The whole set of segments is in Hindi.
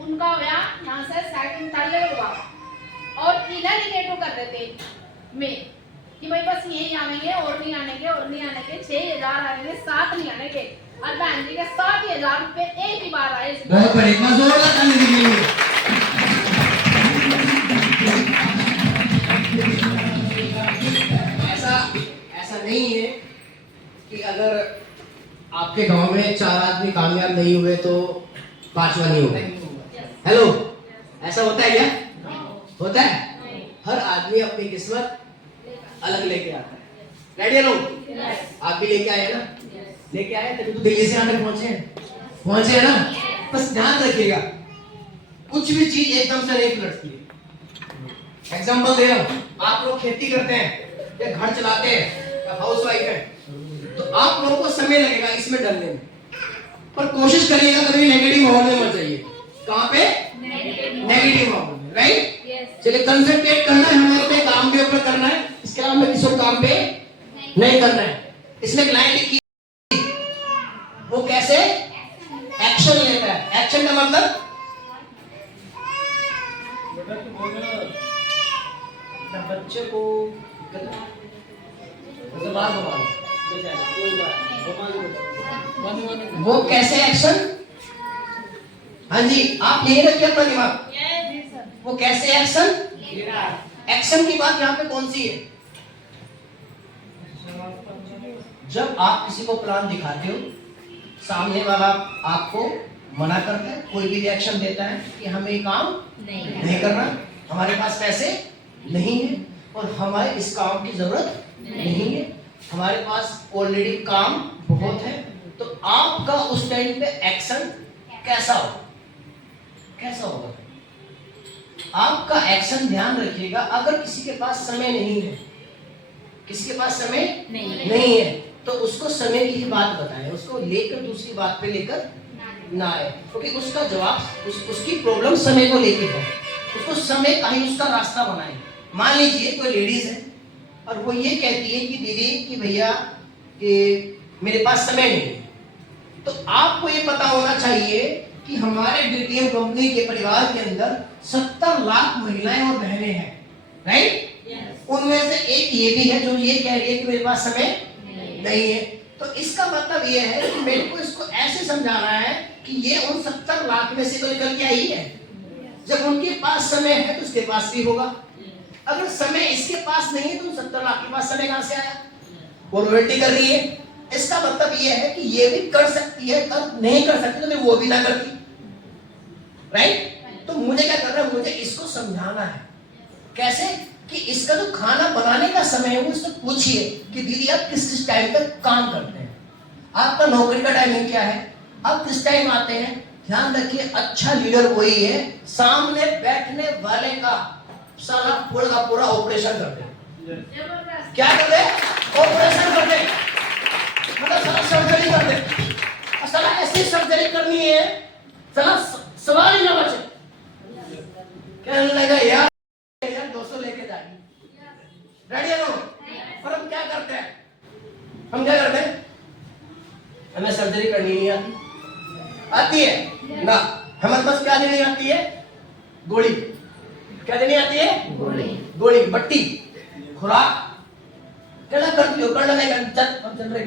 उनका ब्याह यहाँ से सेकंड थर्ड लेवल हुआ और इधर निगेटिव कर देते में कि भाई बस यही आनेंगे और नहीं आनेंगे और नहीं आनेंगे, 6,000 आएंगे, 7 नहीं आनेंगे। और बहन जी के 7,000 रुपए एक ही बार आए। बहुत बढ़िया, जोरदार ताली दीजिए। ऐसा नहीं है कि अगर आपके गांव में 4 आदमी कामयाब नहीं हुए तो 5वां नहीं होगा। हेलो, ऐसा होता है क्या? होता है? हर आदमी अपनी किस्मत अलग लेके आता है। रेडी है लोग? आप भी लेके आए ना? लेके आए तभी तो दिल्ली से यहाँ तक पहुंचे हैं ना? बस ध्यान रखिएगा, कुछ भी चीज एकदम से नहीं पलटती है। एग्जाम्पल दे रहा हूं, आप लोग खेती करते हैं या घर चलाते हैं या हाउस वाइफ है, तो आप लोगों को समय लगेगा इसमें डरने में, पर कोशिश करिएगा कभी नेगेटिव माहौल में मत जाइए। कहाँ पे? नेगेटिव माहौल में, राइट? चलिए, कंसंट्रेट करना है हमें अपने काम के ऊपर करना है, इसके अलावा हमें किसी काम पे नहीं करना है। इसमें एक लाइन लिखी, वो कैसे एक्शन लेता है। एक्शन का मतलब बच्चे को वो कैसे एक्शन। हाँ जी, आप यही रखिए अपना दिमाग, वो कैसे एक्शन। एक्शन की बात यहाँ पे कौन सी है? जब आप किसी को प्लान दिखाते हो, सामने वाला आपको मना करता है, कोई भी रिएक्शन देता है कि हमें ये काम नहीं करना, हमारे पास पैसे नहीं है और हमारे इस काम की जरूरत नहीं है, हमारे पास ऑलरेडी काम बहुत है, तो आपका उस टाइम पे एक्शन कैसा होगा? कैसा होगा? आपका एक्शन ध्यान रखिएगा, अगर किसी के पास समय नहीं है, किसी के पास समय नहीं है, तो उसको समय की ही बात बताएं, उसको लेकर दूसरी बात पे लेकर ना आए, क्योंकि उसका जवाब उसकी प्रॉब्लम समय को लेके है, उसको समय का ही उसका रास्ता बनाए। मान लीजिए कोई लेडीज है और वो ये कहती है कि दीदी कि भैया कि मेरे पास समय नहीं है, तो आपको ये पता होना चाहिए कि हमारे डीटीएम कंपनी के परिवार के अंदर 70 लाख महिलाएं और बहनें हैं, राइट? उनमें से एक ये भी है जो ये कह रही है कि मेरे पास समय नहीं है। तो इसका मतलब ये है कि मेरे को इसको ऐसे समझाना है कि ये उन 70 लाख में से तो निकल के आई है। जब उनके पास समय है तो उसके पास भी होगा, अगर समय इसके पास नहीं है तो 70 लाख के पास समय कहां से आया? वो रॉयल्टी कर रही है। इसका मतलब ये है कि ये भी कर सकती है, कर नहीं कर सकती तो फिर वो भी ना करती, राइट? तो मुझे क्या करना है, मुझे इसको समझाना है। कैसे? कि इसका जो खाना बनाने का समय है वो इससे पूछिए कि दीदी आप किस टाइम तक काम करते हैं, आपका नौकरी का टाइमिंग क्या है, आप किस टाइम आते हैं। ध्यान रखिए, अच्छा लीडर वही है सामने बैठने वाले का सारा पूरा पूरा ऑपरेशन करते हैं। क्या करते? ऑपरेशन करते, मतलब सारा सर्जरी करते, सारा ऐसी सर्जरी करनी है सारा सवाल ही ना बचे। कहने लगा यार 200 लेके जाएंगे, रेडी है लोग? पर हम क्या करते हैं, हमें सर्जरी करनी नहीं आती है ना, हमें बस क्या देनी आती है? गोली। क्या देनी आती है? गोली, बट्टी, खुराक। क्या करती हो? कर लेने का चल रहे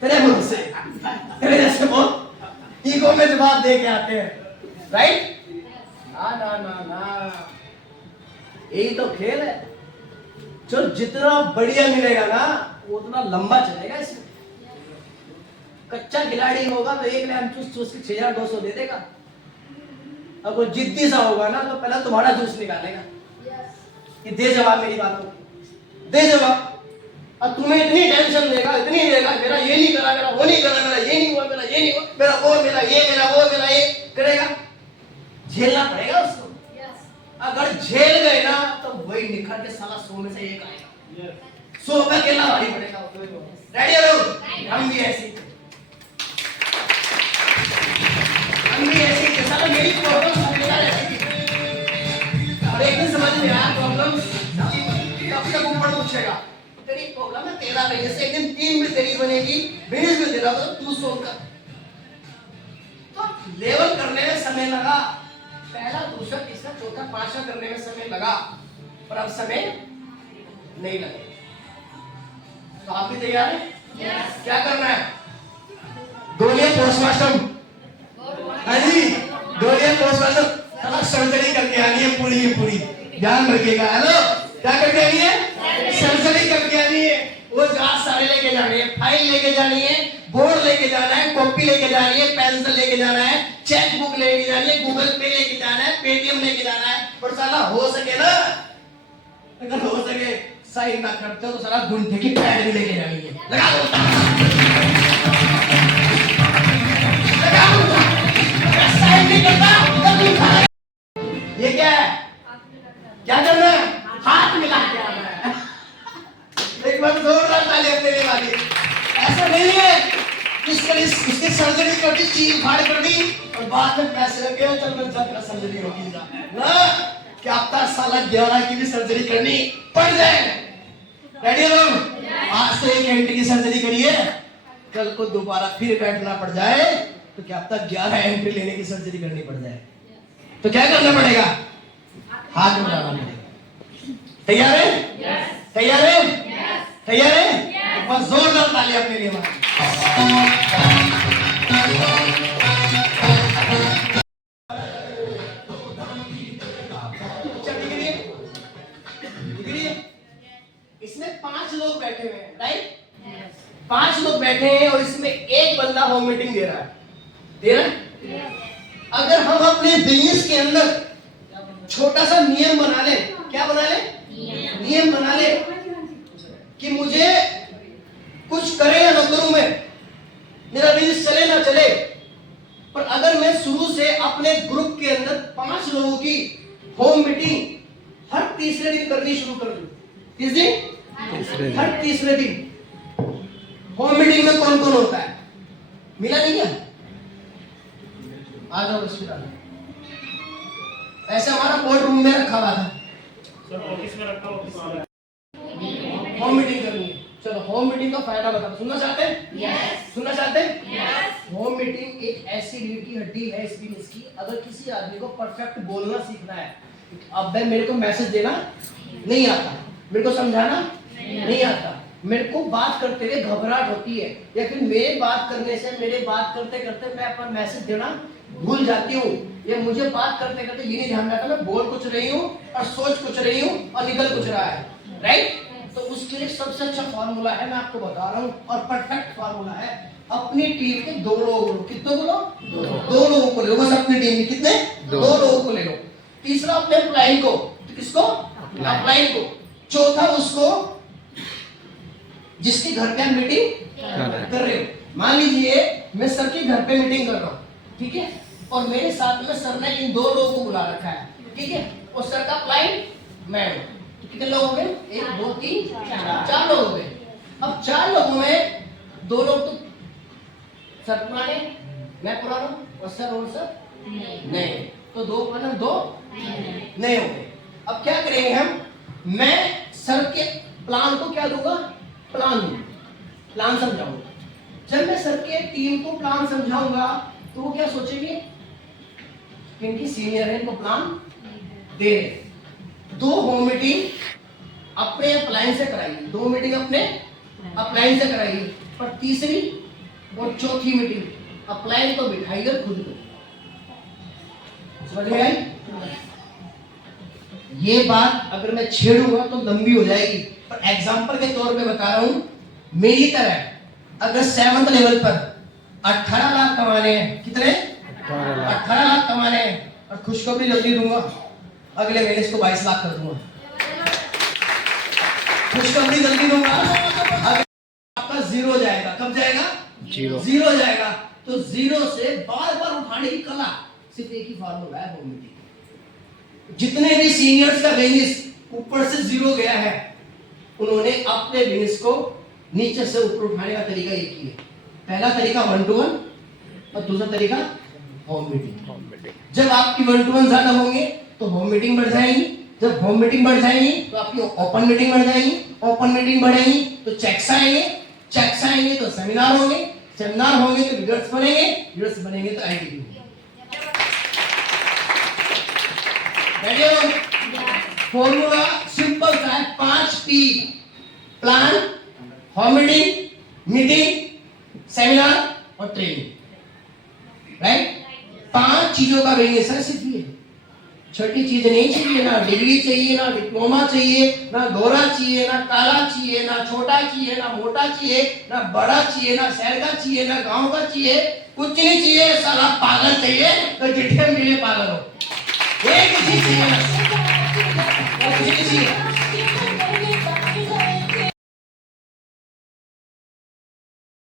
तेरे मुंह से, तेरे जैसे बहुत ईगो में जवाब दे के आते हैं, राइट? ना ना ना ना, यही तो खेल है। जो जितना बढ़िया मिलेगा ना उतना लंबा चलेगा। इसमें कच्चा खिलाड़ी होगा तो एक ने चूस चूस के 6,200 दे देगा, अब वो जिद्दी सा होगा ना तो पहले तुम्हारा जूस निकालेगा कि दे जवाब, मेरी बातों की दे जवाब। और तुम्हें इतनी टेंशन देगा, इतनी देगा, मेरा ये नहीं करा, मेरा वो नहीं करा, मेरा ये नहीं हुआ, मेरा ये नहीं हुआ, मेरा वो, मेरा ये, मेरा वो, मेरा ये करेगा। झेलना पड़ेगा उसको। अगर झेल गए ना तो वही निखर के साला 100 में से एक आएगा। 100 पे अकेला भारी पड़ेगा। रेडी हो लोग? हम भी ऐसे साला मेरी प्रॉब्लम समझदार ऐसी थी, और एक दिन समझ में आया प्रॉब्लम कब तक ऊपर पूछेगा तेरी प्रॉब्लम है, तेरा नहीं। जैसे एक दिन 3 में तेरी बनेगी, 20 में तेरा, तो तू सोच कर। तो लेवल करने में समय लगा, पहला दूसरा तीसरा चौथा पांचवा करने में समय लगा, पर अब समय नहीं लगे। तो आप भी तैयार हैं? yes. क्या करना है? गोलियां पोस्टमार्टम, हाँ जी, गोलियां पोस्टमार्टम, साला सर्जरी करके आनी है पूरी की पूरी, ध्यान रखिएगा। हेलो, क्या करके आनी है? सर्जरी करके आनी है। वो जांच सारे लेके जानी है, फाइल लेके जानी है, बोर्ड लेके जाना है, कॉपी लेके जानी है, पेंसिल लेके जाना है, चेक बुक लेके जानी है, गूगल पे लेके जाना है, पेटीएम लेके जाना है। और साला हो सके ना, अगर हो सके साइन ना करते हो तो साला गुंठे की पैड भी लेके जानी है। लगा दो, लगा दो, साइन नहीं करता तो ये क्या है? क्या करना है? हाथ मिला के आना है। एक बार जोरदार ताली अपने लिए वाली। ऐसा नहीं है इसकी सर्जरी कर दी, चीर फाड़ कर दी और बाद में पैसे लगे चल मैं जाकर सर्जरी होगी ना, क्या आपका साला 11 की भी सर्जरी करनी पड़ जाए। रेडी हो? आज से 1 घंटे की सर्जरी करिए, कल को दोबारा फिर बैठना पड़ जाए तो क्या आपका 11 एंट्री लेने की सर्जरी करनी पड़ जाए। तो क्या करना पड़ेगा? हाथ में डालना पड़ेगा। तैयार है? yes. तैयार है? yes. तैयार है? yes. बस जोरदार ताली अपने लिए मारो। इसमें 5 लोग बैठे हुए हैं, राइट? 5 लोग बैठे हैं और इसमें एक बंदा होम मीटिंग दे रहा है। अगर हम अपने बिजनेस के अंदर छोटा सा नियम बना ले, क्या बना ले? नियम बना ले कि मुझे कुछ करे या न करूं, मैं मेरा बिजनेस चले ना चले, पर अगर मैं शुरू से अपने ग्रुप के अंदर 5 लोगों की होम मीटिंग हर तीसरे दिन करनी शुरू कर दूं। किस दिन? हर तीसरे दिन। होम मीटिंग में कौन कौन होता है? मिला नहीं क्या? आ जाओ रिश्तेदार। ऐसे हमारा बोर्ड रूम में रखा हुआ था, ऑफिस में रखा, ऑफिस में होम मीटिंग करनी है। चलो होम मीटिंग का फायदा बताओ, सुनना चाहते हैं? yes. सुनना चाहते हैं? yes. होम मीटिंग एक ऐसी रीढ़ की हड्डी है इस बिजनेस की, अगर किसी आदमी को परफेक्ट बोलना सीखना है, अब भाई मेरे को मैसेज देना नहीं आता, मेरे को समझाना नहीं आता, मेरे को बात करते हुए घबराहट होती है, या फिर मेरे बात करने से मेरे बात करते करते मैं अपना मैसेज देना भूल जाती हूँ, या मुझे बात करते करते ये नहीं ध्यान रहता मैं बोल कुछ रही हूँ और सोच कुछ रही हूँ और निकल कुछ रहा है, राइट? तो उसके लिए सबसे अच्छा फॉर्मूला है, मैं आपको बता रहा हूँ, और परफेक्ट फॉर्मूला है, अपनी टीम के 2 लोगों को, कितने को लो? 2 लोगों को ले लो, बस अपनी टीम में कितने? 2 लोगों को ले लो। तीसरा अपने एम्प्लॉय को, किसको? एम्प्लॉय को। चौथा उसको जिसके घर पे आप मीटिंग कर रहे हो। मान लीजिए मैं सर के घर पे मीटिंग कर रहा हूँ, ठीक है, और मेरे साथ में सर ने इन 2 लोगों को बुला रखा है, ठीक है, और सर का क्लाइंट मैं हूँ, तो कितने लोग हो गए? 1 2 3 4 लोग हो गए। अब 4 लोगों में 2 लोग तो सर पुराने, मैं पुराना और सर नहीं, तो 2 बना 2 नहीं हो गए। अब क्या करेंगे हम? मैं सर के प्लान को क्या दूंगा? प्लान समझाऊंगा। जब मैं सर के टीम को प्लान समझाऊंगा तो वो क्या सोचेंगे? इनकी सीनियर है, इनको प्लान दे रहे। 2 होम मीटिंग अपने अप्लायंस से कराइए, 2 मीटिंग अपने अप्लायंस से कराइए, पर तीसरी और चौथी मीटिंग अप्लायंस को बिठाइए खुद को। समझ में आई? ये बात अगर मैं छेड़ूंगा तो लंबी हो जाएगी, पर एग्जांपल के तौर पे बता रहा हूं। मेरी तरह अगर 7th लेवल पर 18 लाख कमाने हैं, कितने? 18 लाख कमाने हैं, और खुशखबरी जल्दी दूंगा, अगले महीने इसको 22 लाख कर दूंगा। खुशखबरी जल्दी दूंगा, आपका 0 जाएगा। कब जाएगा? 0 जाएगा। तो 0 से बार बार उठाने की कला सिर्फ एक ही फार्मूला है, होम मीटिंग। जितने भी सीनियर्स का बिजनेस ऊपर से 0 गया है, उन्होंने अपने बिजनेस को नीचे से ऊपर उठाने का तरीका एक ही है। पहला तरीका 1 to 1 और दूसरा तरीका होम मीटिंग। जब आपकी 1 to 1 ज्यादा होंगे तो होम मीटिंग बढ़ जाएगी, जब होम मीटिंग बढ़ जाएगी तो आपकी ओपन मीटिंग बढ़ जाएगी, ओपन मीटिंग बढ़ेगी तो चेक्स आएंगे तो सेमिनार होंगे, सेमिनार होंगे तो लीडर्स बनेंगे, लीडर्स बनेंगे तो आईटीटी। फॉर्मूला सिंपल सा है, 5P: प्लान, मीटिंग, सेमिनार और ट्रेनिंग। राइट? 5 चीजों का वेरिएशन सिर्फ ये। छठी चीज नहीं चाहिए, ना डिग्री चाहिए, ना डिप्लोमा चाहिए, ना गोरा चाहिए, ना काला चाहिए, ना छोटा चाहिए, ना मोटा चाहिए, ना बड़ा चाहिए, ना शहर का चाहिए, ना गांव का चाहिए, कुछ नहीं चाहिए। साला पागल चाहिए तो जितने मिले पागल हो। एक चीज चाहिए, कुछ नहीं चाहिए।